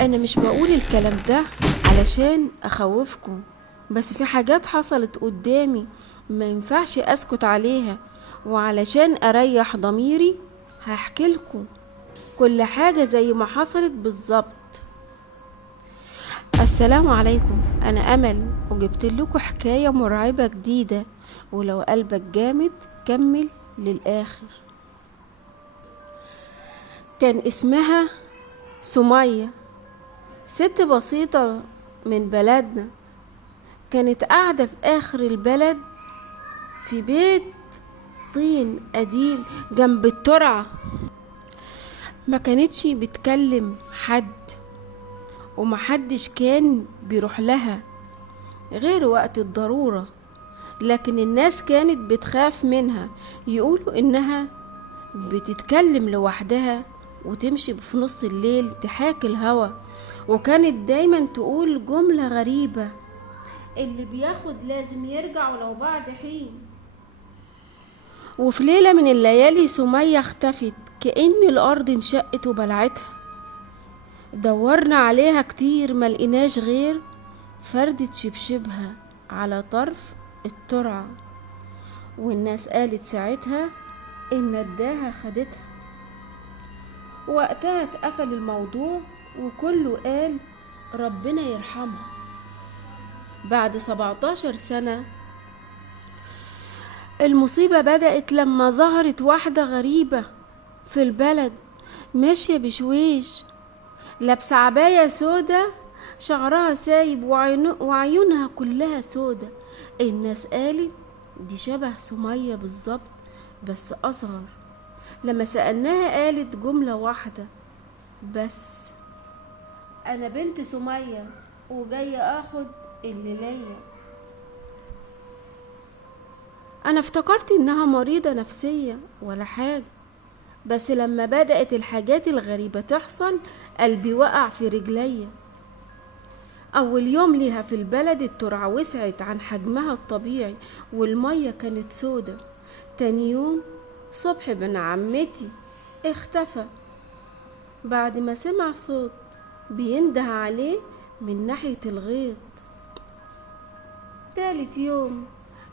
انا مش بقول الكلام ده علشان اخوفكم، بس في حاجات حصلت قدامي ما ينفعش اسكت عليها، وعلشان اريح ضميري هحكي لكم كل حاجة زي ما حصلت بالظبط. السلام عليكم، انا امل وجبت لكم حكاية مرعبة جديدة، ولو قلبك جامد كمل للاخر. كان اسمها سمية، ست بسيطة من بلدنا. كانت قاعدة في آخر البلد في بيت طين قديم جنب الترعة. ما كانتش بتكلم حد، ومحدش كان بيروح لها غير وقت الضرورة، لكن الناس كانت بتخاف منها، يقولوا إنها بتتكلم لوحدها وتمشي في نص الليل تحاكي الهوا، وكانت دايما تقول جملة غريبة: اللي بياخد لازم يرجع ولو بعد حين. وفي ليلة من الليالي سمية اختفت، كأن الأرض انشقت وبلعتها. دورنا عليها كتير ملقناش غير فردة شبشبها على طرف الترعة، والناس قالت ساعتها إن نداها خدتها. وقتها اتقفل الموضوع وكله قال ربنا يرحمها. بعد 17 سنة المصيبة بدأت لما ظهرت واحدة غريبة في البلد، ماشية بشويش، لابسة عباية سودة، شعرها سايب وعيونها كلها سودة. الناس قالت دي شبه سمية بالظبط بس أصغر. لما سألناها قالت جملة واحدة بس: أنا بنت سمية وجاية أخد اللي ليا. أنا افتكرت إنها مريضة نفسية ولا حاجة، بس لما بدأت الحاجات الغريبة تحصل قلبي وقع في رجليا. أول يوم ليها في البلد الترعة وسعت عن حجمها الطبيعي والمية كانت سودة. تاني يوم صبح ابن عمتي اختفى بعد ما سمع صوت بينده عليه من ناحية الغيط. تالت يوم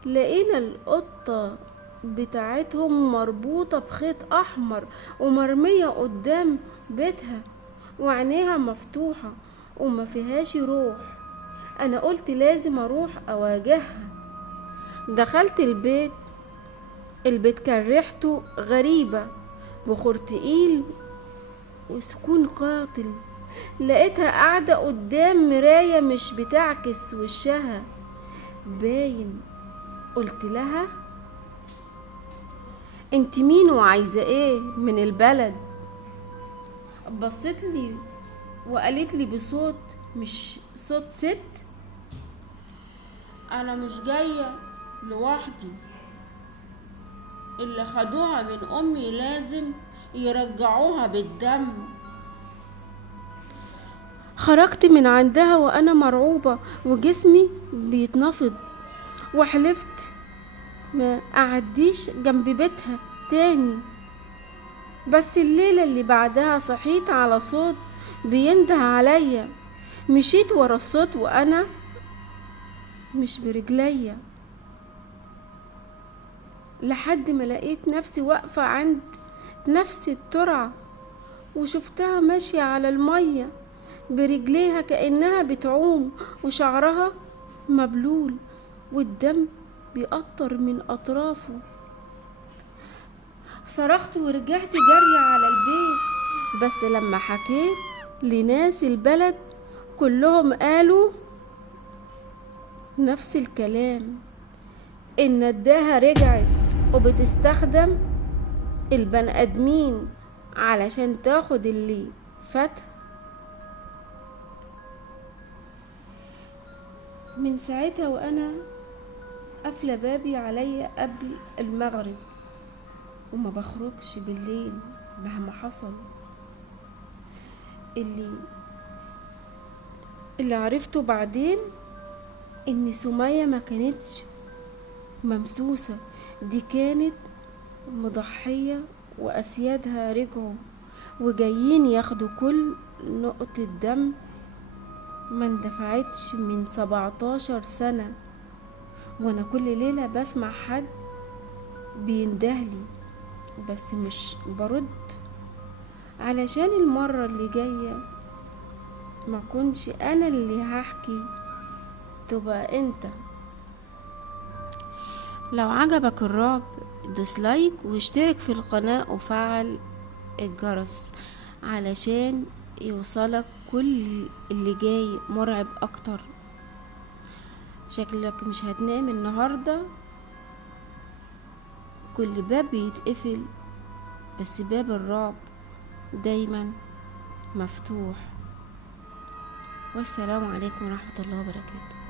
لقينا القطة بتاعتهم مربوطة بخيط أحمر ومرمية قدام بيتها، وعينيها مفتوحة وما فيهاش روح. أنا قلت لازم أروح أواجهها. دخلت البيت كان ريحته غريبة، بخور تقيل وسكون قاتل. لقيتها قاعدة قدام مراية مش بتعكس وشها باين. قلت لها انت مين وعايزة ايه من البلد؟ بصت لي وقالت لي بصوت مش صوت ست: انا مش جاية لوحدي، اللي خدوها من امي لازم يرجعوها بالدم. خرجت من عندها وانا مرعوبة وجسمي بيتنفض، وحلفت ما اعديش جنب بيتها تاني. بس الليلة اللي بعدها صحيت على صوت بينده عليا. مشيت ورا الصوت وانا مش برجليا، لحد ما لقيت نفسي واقفة عند نفس الترعة، وشفتها ماشية على المية برجليها كأنها بتعوم، وشعرها مبلول والدم بيقطر من أطرافه. صرخت ورجعت جري على البيت، بس لما حكيت لناس البلد كلهم قالوا نفس الكلام: إن الداهة رجعت وبتستخدم البني آدمين علشان تاخد اللي فاتها. من ساعتها وأنا قافلة بابي عليا قبل المغرب وما بخرجش بالليل مهما حصل. اللي عرفته بعدين ان سمية ما كانتش ممسوسة، دي كانت مضحية واسيادها رجعوا وجايين ياخدوا كل نقطة دم ما اندفعتش من 17 سنة، وانا كل ليلة بسمع حد بيندهلي بس مش برد، علشان المرة اللي جاية ما كنش انا اللي هحكي، تبقى انت. لو عجبك الرعب دوس لايك واشترك في القناة وفعل الجرس علشان يوصلك كل اللي جاي مرعب اكتر. شكلك مش هتنام النهاردة، كل باب بيتقفل بس باب الرعب دايما مفتوح. والسلام عليكم ورحمة الله وبركاته.